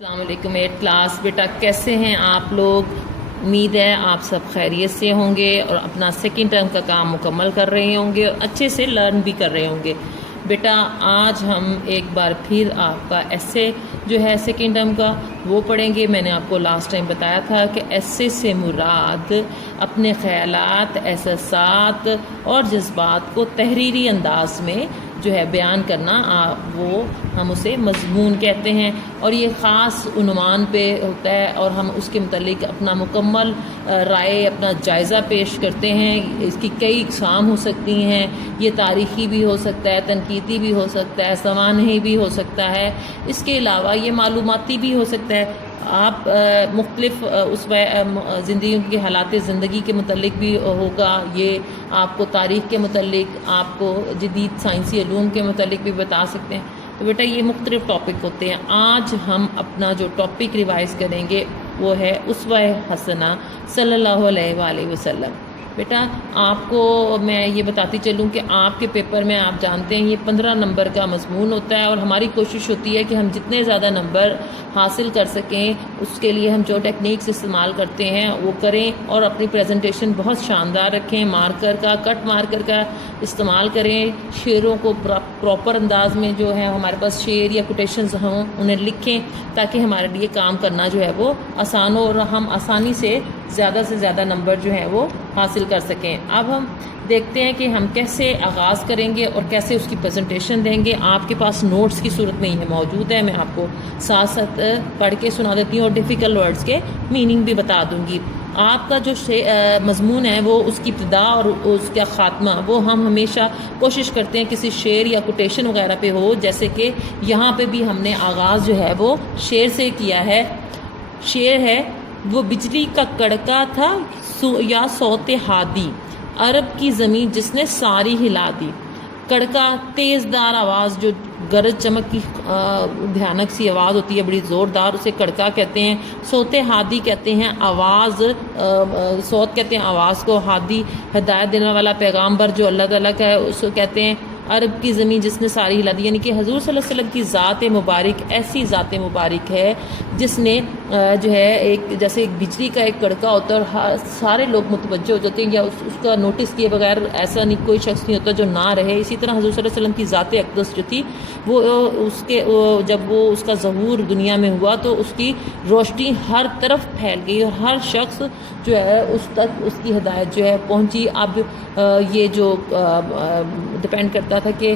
السلام علیکم 8 کلاس بیٹا، کیسے ہیں آپ لوگ؟ امید ہے آپ سب خیریت سے ہوں گے اور اپنا سیکنڈ ٹرم کا کام مکمل کر رہے ہوں گے اور اچھے سے لرن بھی کر رہے ہوں گے۔ بیٹا آج ہم ایک بار پھر آپ کا ایسے جو ہے سیکنڈ ٹرم کا وہ پڑھیں گے۔ میں نے آپ کو لاسٹ ٹائم بتایا تھا کہ ایسے سے مراد اپنے خیالات، احساسات اور جذبات کو تحریری انداز میں جو ہے بیان کرنا، وہ ہم اسے مضمون کہتے ہیں، اور یہ خاص عنوان پہ ہوتا ہے اور ہم اس کے متعلق اپنا مکمل رائے، اپنا جائزہ پیش کرتے ہیں۔ اس کی کئی اقسام ہو سکتی ہیں، یہ تاریخی بھی ہو سکتا ہے، تنقیدی بھی ہو سکتا ہے، سوانحی بھی ہو سکتا ہے، اس کے علاوہ یہ معلوماتی بھی ہو سکتا ہے۔ آپ مختلف اس زندگی کے حالات زندگی کے متعلق بھی ہوگا، یہ آپ کو تاریخ کے متعلق، آپ کو جدید سائنسی علوم کے متعلق بھی بتا سکتے ہیں۔ تو بیٹا یہ مختلف ٹاپک ہوتے ہیں۔ آج ہم اپنا جو ٹاپک ریوائز کریں گے وہ ہے اسوہ حسنہ صلی اللہ علیہ وآلہ وسلم۔ بیٹا آپ کو میں یہ بتاتی چلوں کہ آپ کے پیپر میں آپ جانتے ہیں یہ 15 نمبر کا مضمون ہوتا ہے، اور ہماری کوشش ہوتی ہے کہ ہم جتنے زیادہ نمبر حاصل کر سکیں اس کے لیے ہم جو ٹیکنیکس استعمال کرتے ہیں وہ کریں، اور اپنی پریزنٹیشن بہت شاندار رکھیں، مارکر کا، کٹ مارکر کا استعمال کریں، شعروں کو پراپر انداز میں جو ہے ہمارے پاس شعر یا کوٹیشنز ہوں انہیں لکھیں، تاکہ ہمارے لیے کام کرنا جو ہے وہ آسان ہو اور ہم آسانی سے زیادہ نمبر جو ہیں وہ حاصل کر سکیں۔ اب ہم دیکھتے ہیں کہ ہم کیسے آغاز کریں گے اور کیسے اس کی پریزنٹیشن دیں گے۔ آپ کے پاس نوٹس کی صورت میں یہ موجود ہے، میں آپ کو ساتھ ساتھ پڑھ کے سنا دیتی ہوں اور ڈیفیکلٹ ورڈز کے میننگ بھی بتا دوں گی۔ آپ کا جو مضمون ہے وہ اس کی ابتدا اور اس کا خاتمہ وہ ہم ہمیشہ کوشش کرتے ہیں کسی شعر یا کوٹیشن وغیرہ پہ ہو، جیسے کہ یہاں پہ بھی ہم نے آغاز جو ہے وہ شعر سے کیا ہے۔ شعر ہے: وہ بجلی کا کڑکا تھا یا صوت ہادی، عرب کی زمین جس نے ساری ہلا دی۔ کڑکا تیز دار آواز، جو گرج چمک کی بھیانک سی آواز ہوتی ہے، بڑی زوردار، اسے کڑکا کہتے ہیں۔ صوت ہادی کہتے ہیں آواز، صوت کہتے ہیں آواز کو، ہادی ہدایت دینے والا پیغامبر جو اللہ تعالیٰ کا ہے اس کو کہتے ہیں۔ عرب کی زمین جس نے ساری ہلا دی، یعنی کہ حضور صلی اللہ علیہ وسلم کی ذات مبارک ایسی ذات مبارک ہے جس نے جو ہے ایک جیسے ایک بجلی کا ایک کڑکا ہوتا ہے اور سارے لوگ متوجہ ہو جاتے ہیں، یا اس کا نوٹس کیے بغیر ایسا نہیں کوئی شخص نہیں ہوتا جو نہ رہے۔ اسی طرح حضور صلی اللہ علیہ وسلم کی ذات اقدس جو تھی وہ جب وہ اس کا ظہور دنیا میں ہوا تو اس کی روشنی ہر طرف پھیل گئی اور ہر شخص جو ہے اس تک اس کی ہدایت جو ہے پہنچی۔ اب یہ جو ڈپینڈ کرتا تھا کہ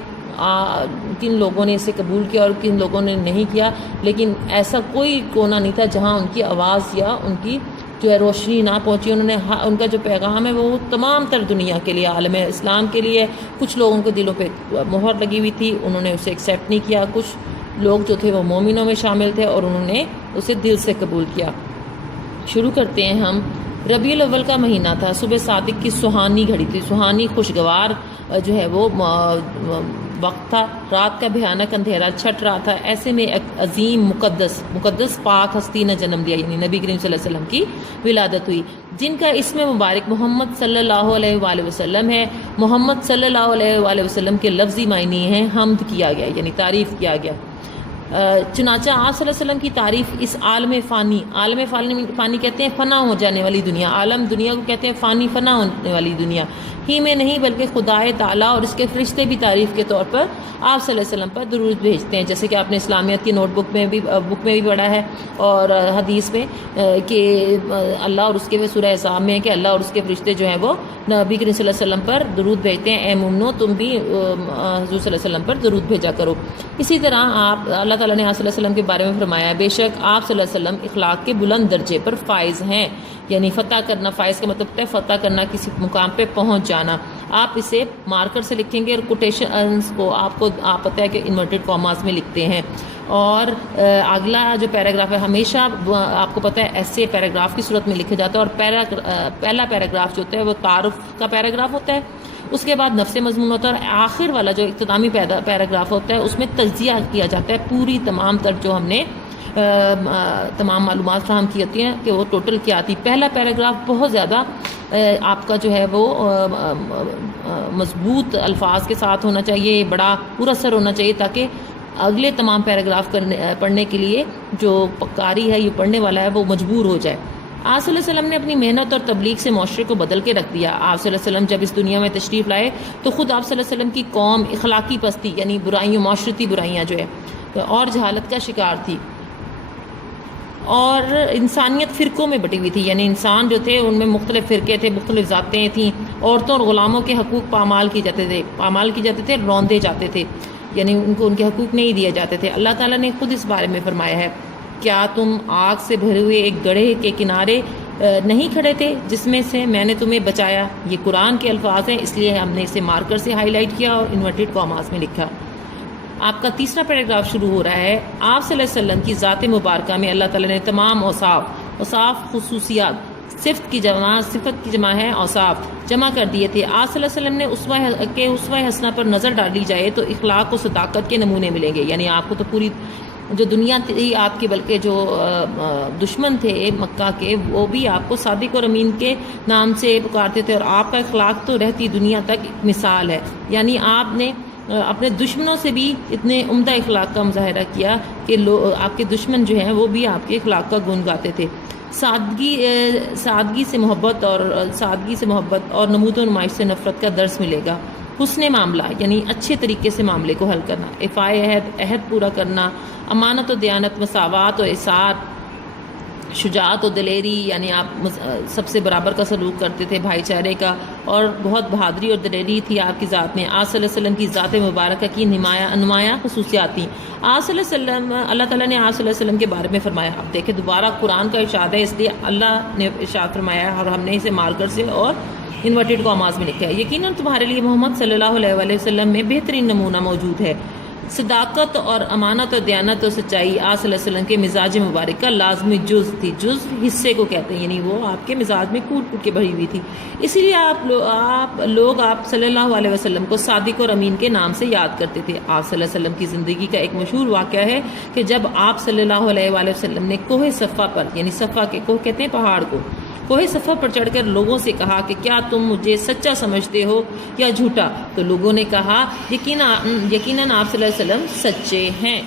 کن لوگوں نے اسے قبول کیا اور کن لوگوں نے نہیں کیا، لیکن ایسا کوئی کونا نہیں تھا جہاں ان کی آواز یا ان کی جو ہے روشنی نہ پہنچی۔ انہوں نے ان کا جو پیغام ہے وہ تمام تر دنیا کے لیے، عالم اسلام کے لیے۔ کچھ لوگوں کے دلوں پہ مہر لگی ہوئی تھی، انہوں نے اسے ایکسیپٹ نہیں کیا، کچھ لوگ جو تھے وہ مومنوں میں شامل تھے اور انہوں نے اسے دل سے قبول کیا۔ شروع کرتے ہیں ہم۔ ربیع الاول کا مہینہ تھا، صبح صادق کی سہانی گھڑی تھی، سہانی خوشگوار جو ہے وہ وقت تھا، رات کا بھیانک اندھیرا چھٹ رہا تھا۔ ایسے میں ایک عظیم مقدس پاک ہستی نے جنم لیا، یعنی نبی کریم صلی اللہ علیہ وسلم کی ولادت ہوئی، جن کا اسم مبارک محمد صلی اللہ علیہ وآلہ وسلم ہے۔ محمد صلی اللہ علیہ وآلہ وسلم کے لفظی معنی ہیں حمد کیا گیا، یعنی تعریف کیا گیا۔ چنانچہ آپ صلی اللہ علیہ وسلم کی تعریف اس عالم فانی کہتے ہیں فنا ہو جانے والی دنیا، عالم دنیا کو کہتے ہیں فنا ہونے والی دنیا ہی میں نہیں بلکہ خدا تعالیٰ اور اس کے فرشتے بھی تعریف کے طور پر آپ صلی اللہ علیہ وسلم پر درود بھیجتے ہیں، جیسے کہ آپ نے اسلامیت کی نوٹ بک میں بھی پڑھا ہے اور حدیث میں کہ اللہ اور اس کے سورہ احزاب میں ہے کہ اللہ اور اس کے فرشتے جو ہیں وہ نبی کریم صلی اللہ علیہ وسلم پر درود بھیجتے ہیں۔ اے مومنو تم بھی حضور صلی اللہ علیہ وسلم پر درود بھیجا کرو۔ اسی طرح اللہ تعالیٰ نے آپ صلی اللہ علیہ وسلم کے بارے میں فرمایا، بے شک آپ صلی اللہ علیہ وسلم اخلاق کے بلند درجے پر فائز ہیں، یعنی فتح کرنا، فائز کا مطلب ہے فتح کرنا، کسی مقام پہ پہنچ جانا۔ آپ اسے مارکر سے لکھیں گے اور کوٹیشنز کو آپ پتہ ہے کہ انورٹڈ کاماز میں لکھتے ہیں۔ اور اگلا جو پیراگراف ہے ہمیشہ آپ کو پتہ ہے ایسے پیراگراف کی صورت میں لکھا جاتا ہے، اور پہلا پیراگراف جو ہوتا ہے وہ تعارف کا پیراگراف ہوتا ہے، اس کے بعد نفس مضمون ہوتا ہے، اور آخر والا جو اختتامی پیراگراف ہوتا ہے اس میں تجزیہ کیا جاتا ہے پوری تمام تر جو ہم نے تمام معلومات فراہم کی ہوتی ہیں کہ وہ ٹوٹل کیا آتی۔ پہلا پیراگراف بہت زیادہ آپ کا جو ہے وہ مضبوط الفاظ کے ساتھ ہونا چاہیے، بڑا پراسر ہونا چاہیے، تاکہ اگلے تمام پیراگراف پڑھنے کے لیے جو قاری ہے، یہ پڑھنے والا ہے، وہ مجبور ہو جائے۔ آپ صلی اللہ علیہ وسلم نے اپنی محنت اور تبلیغ سے معاشرے کو بدل کے رکھ دیا۔ آپ صلی اللہ علیہ وسلم جب اس دنیا میں تشریف لائے تو خود آپ صلی اللہ علیہ وسلم کی قوم اخلاقی پستی یعنی برائیوں، معاشرتی برائیاں جو ہے اور جہالت کا شکار تھی، اور انسانیت فرقوں میں بٹی ہوئی تھی، یعنی انسان جو تھے ان میں مختلف فرقے تھے، مختلف ذاتیں تھیں، عورتوں اور غلاموں کے حقوق پامال کیے جاتے تھے، روندے جاتے تھے، یعنی ان کو ان کے حقوق نہیں دیے جاتے تھے۔ اللہ تعالیٰ نے خود اس بارے میں فرمایا ہے، کیا تم آگ سے بھرے ہوئے ایک گڑھے کے کنارے نہیں کھڑے تھے جس میں سے میں نے تمہیں بچایا؟ یہ قرآن کے الفاظ ہیں، اس لیے ہم نے اسے مارکر سے ہائی لائٹ کیا اور انورٹڈ کاماز میں لکھا۔ آپ کا تیسرا پیراگراف شروع ہو رہا ہے۔ آپ صلی اللہ علیہ وسلم کی ذات مبارکہ میں اللہ تعالیٰ نے تمام اوصاف خصوصیات، صفت کی جمع ہے اوصاف، جمع کر دیے تھے۔ آپ صلی اللہ علیہ وسلم نے اسوہ حسنہ پر نظر ڈالی جائے تو اخلاق و صداقت کے نمونے ملیں گے، یعنی آپ کو تو پوری جو دنیا تھی آپ کے، بلکہ جو دشمن تھے مکہ کے، وہ بھی آپ کو صادق اور امین کے نام سے پکارتے تھے، اور آپ کا اخلاق تو رہتی دنیا تک مثال ہے، یعنی آپ نے اپنے دشمنوں سے بھی اتنے عمدہ اخلاق کا مظاہرہ کیا کہ آپ کے دشمن جو ہیں وہ بھی آپ کے اخلاق کا گن گاتے تھے۔ سادگی سے محبت اور نمود و نمائش سے نفرت کا درس ملے گا۔ حسن معاملہ یعنی اچھے طریقے سے معاملے کو حل کرنا، افائے عہد پورا کرنا، امانت و دیانت، مساوات و احسان، شجاعت و دلیری، یعنی آپ سب سے برابر کا سلوک کرتے تھے، بھائی چارے کا، اور بہت بہادری اور دلیری تھی آپ کی ذات میں۔ آپ صلی اللہ علیہ وسلم کی ذات مبارکہ کی نمایاں خصوصیات تھیں۔ آپ صلی اللہ علیہ وسلم، اللہ تعالیٰ نے آپ صلی اللہ علیہ وسلم کے بارے میں فرمایا، اب دیکھیں دوبارہ قرآن کا ارشاد ہے، اس لیے اللہ نے ارشاد فرمایا ہے اور ہم نے اسے مارکر سے اور انورٹڈ کاماز میں لکھا ہے، یقیناً تمہارے لیے محمد صلی اللہ علیہ وآلہ وسلم میں بہترین نمونہ موجود ہے۔ صداقت اور امانت اور دیانت اور سچائی آپ صلی اللہ علیہ وسلم کے مزاج مبارک کا لازمی جز تھی۔ جز حصے کو کہتے ہیں، یعنی وہ آپ کے مزاج میں کوٹ کوٹ کے بھری ہوئی تھی، اسی لیے آپ صلی اللہ علیہ وسلم کو صادق اور امین کے نام سے یاد کرتے تھے۔ آپ صلی اللہ علیہ وسلم کی زندگی کا ایک مشہور واقعہ ہے کہ جب آپ صلی اللہ علیہ وآلہ وسلم نے کوہ صفا پر، یعنی صفا کے کوہ کہتے ہیں پہاڑ کو، کوہ صفا پر چڑھ کر لوگوں سے کہا کہ کیا تم مجھے سچا سمجھتے ہو یا جھوٹا؟ تو لوگوں نے کہا یقیناً آپ صلی اللہ علیہ وسلم سچے ہیں۔